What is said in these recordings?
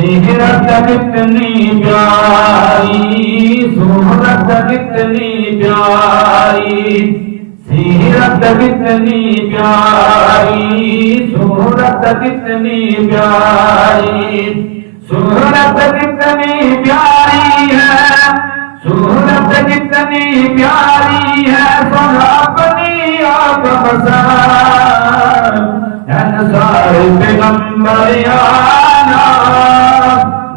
سیرت کتنی پیاری صورت کتنی پیاری سیرت کتنی پیاری صورت کتنی پیاری صورت کتنی پیاری ہے صورت کتنی پیاری ہے سن اپنی آنکھ بصر انصار پیغمبر آنا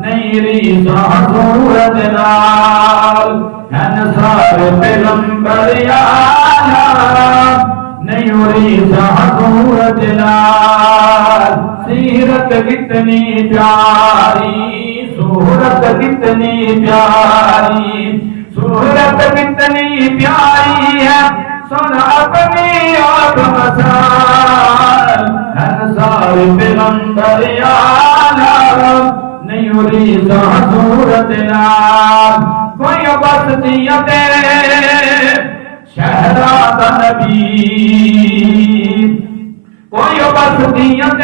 نہیں ریزا صورت نال انصار پیغمبر آنا نہیں ریزا صورت نال سیرت کتنی پیاری صورت کتنی پیاری صورت کتنی پیاری ہے سن اپنی آنکھ بصر انصار پیغمبر آنا نہیں ریزا صورت نال کوئی بستیت شہرات نبی کوئی بستیت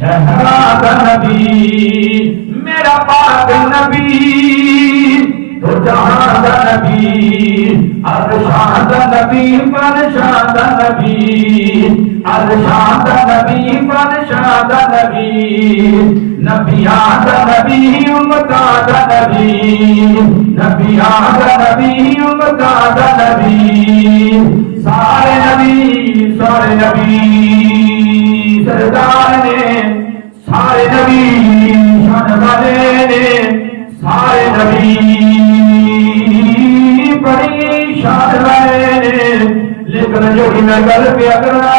شہرات نبی میرا پاک نبی تو جہاں دا نبی ارشاد نبی فرشاد نبی ارشاد نبی فرشاد نبی نبیات نبی امتاد نبی نبیات نبی امتاد نبی سارے نبی سردار نے سارے نبی شان والے نے سارے نبی بڑی شان والے نے لیکن جو ہی میں گل پہ کرنا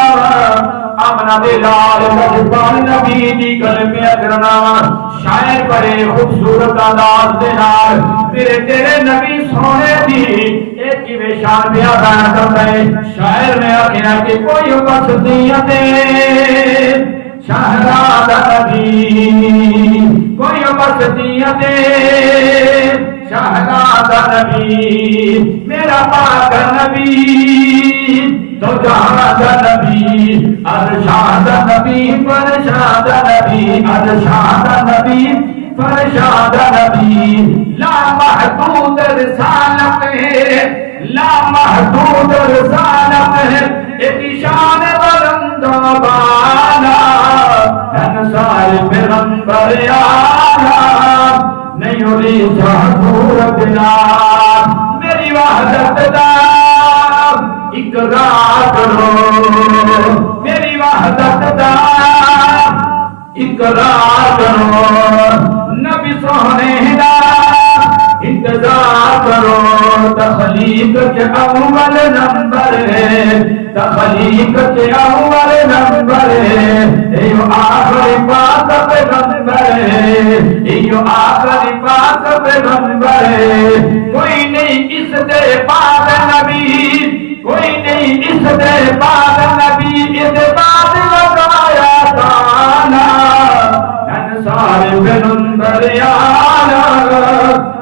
آمنہ دے لال مجبان نبی دی گل پہ کرنا شاعر بڑے خوبصورت انداز دے نال میرے تیرے نبی سونے دی ایک ہی میں شان بیان کرتا ہے شاعر میں آخیا کہ کوئی بستیت شہزاد نبی کوئی بستیت شہزاد نبی میرا پاک نبی تو جہاں نبی ارشاد نبی فرشاد نبی ارشاد نبی فرشاد نبی لا محدود رسالت ہے لا محدود رسالت ہے ایک شان بلند و بالا انصار پیغمبر آلا نہیں ریزا صورت نال میری وحدت دا اقرار کرو میری وحدت دا اقرار کرو نبی سونے دا انتظار کرو تخلیق کے اول نمبر ہے تخلیق کے اول نمبر ہے ایو آخری پاک پیغمبر ہے ایو آخری پاک پیغمبر ہے کوئی نہیں اس دے پاک نبی کوئی نہیں اس دے پاک نبی اس بعد لگایا تانا انصار پیغمبر آنا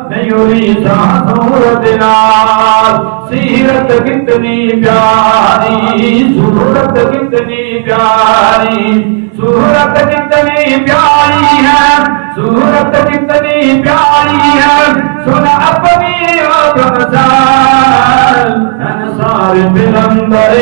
نہیں ریزا صورت نال سیرت کتنی پیاری صورت کتنی پیاری صورت کتنی پیاری ہے صورت کتنی پیاری ہے سن اپنی آنکھ بصر انصار پیغمبر